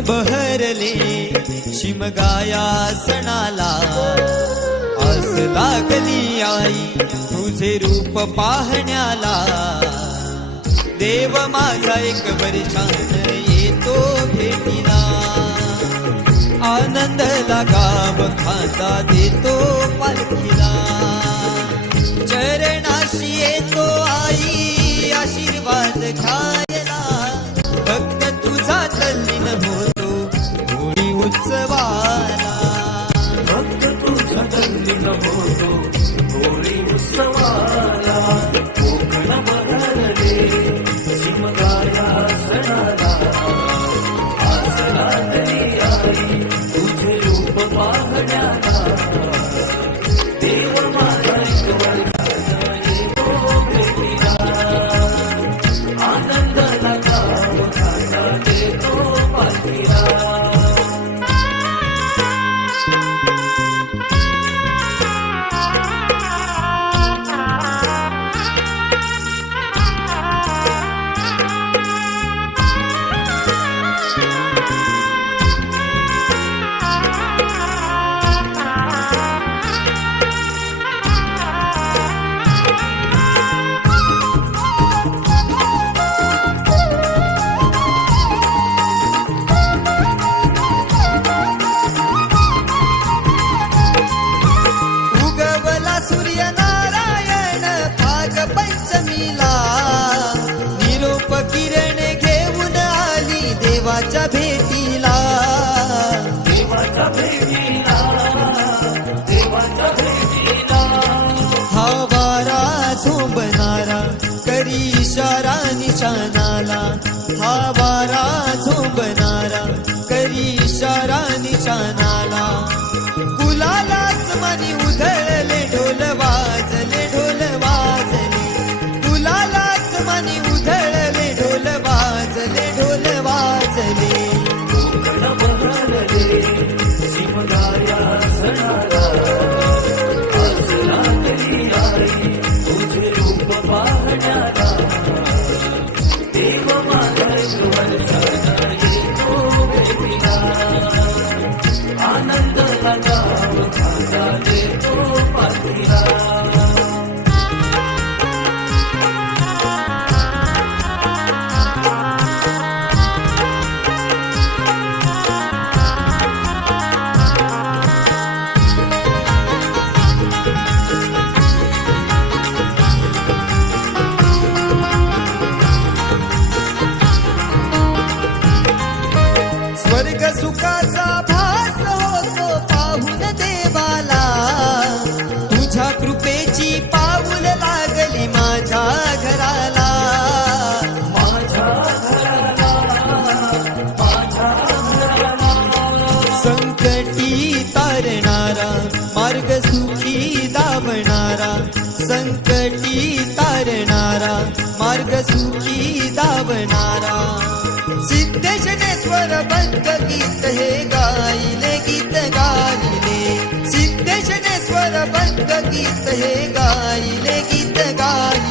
बहरले शिमगाया सणाला। आस लागली आई तुझे रूप पाहण्याला। देव माझा एक वर्षान येतो भेटीला। आनंदला लागाव खाता देतो पालखीला। चरणाशी येतो आई आशीर्वाद खाय ভোটো निशाणाला हा वारा झोंबणारा करी इशारा निशाना संकटी तारणारा मार्ग सुखी दावणारा. सिद्धेशनेश्वर बंक गीत हे गाईले गीत गायले. सिद्धेशनेश्वर बंक गीत हे गायले गीत गायले.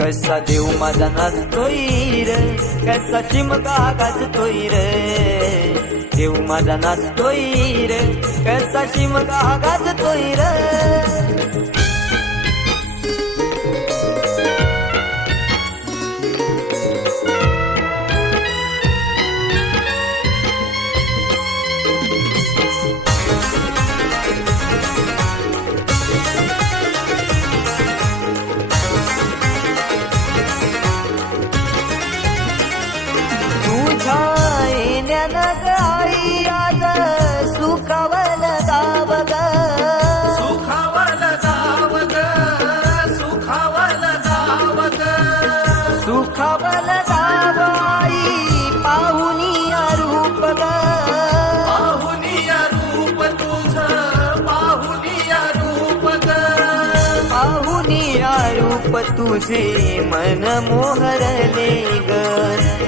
कसा देव माझा नाचतोय र? कसा शिमगा गाजतोय रे? देव माझा नाचतोय र कसा शिमगा गाजतोय रे? तुझ मन मोहरले ग.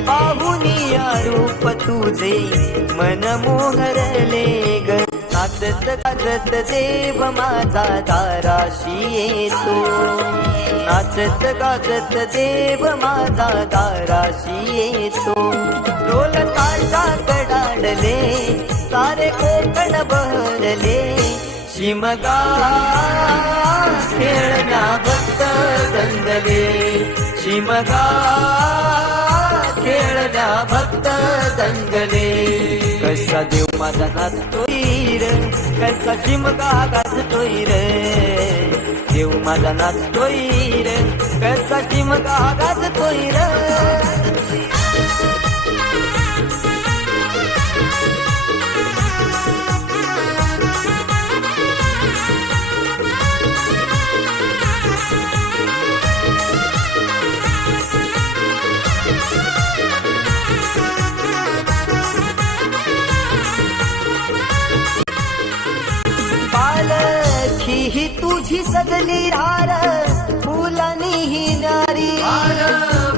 पाहुनी रूप तुझे मन मोहरले ग नाचत गाजत देव माझा दाराशी येतो. नाचत गाजत देव माझा दाराशी येतो. ढोल ताशा कडाडले सारे कोकण बहरले. शिमगा खेळण्या भक्त दंगले शिमगा खेळण्या भक्त दंगले कसा देव माझा नाचतो रे कैसा चिमका गाजतोय रे. देव माझा नाचतोय रे कैसा चिमका गाजतोय रे. तुझी सजली रार फुलानी ही नारी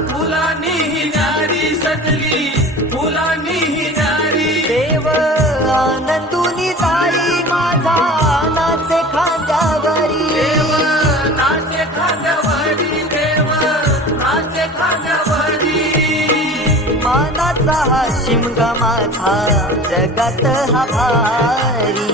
फुलानी ही नारी सजली फुलानी ही नारी देव आनंदुनी ताई माझा नाचे खांद्यावरी. देव नाचे खांद्यावरी देव नाचे खांद्यावरी. मानाचा हा शिमगा माझा जगात हा भारी.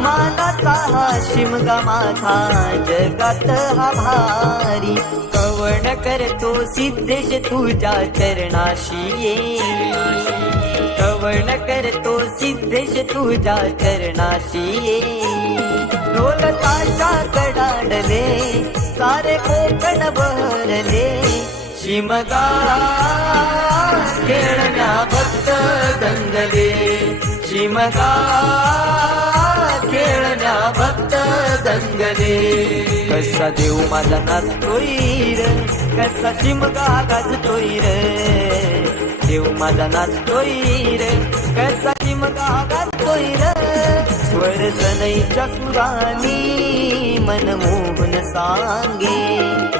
मानाचा हा शिमगा माझा. जगात हा भारी. कवण करतो सिद्धेश तुझ्या चरणाशी ये. कवण करतो सिद्धेश तुझ्या चरणाशी ये. ढोलताशा कडाडले सारे कोकण भरले शिमगा खेळण्या भक्त दंगले. शिमगा भक्त दंगले कसा देव माझा नाचतोय र कसा चिमका गाजतोय रे. देव माझा नाचतोय रे कसा चिमका गाजतोय रे. स्वर सनईच्या सुरानी मनमोहन सांगे.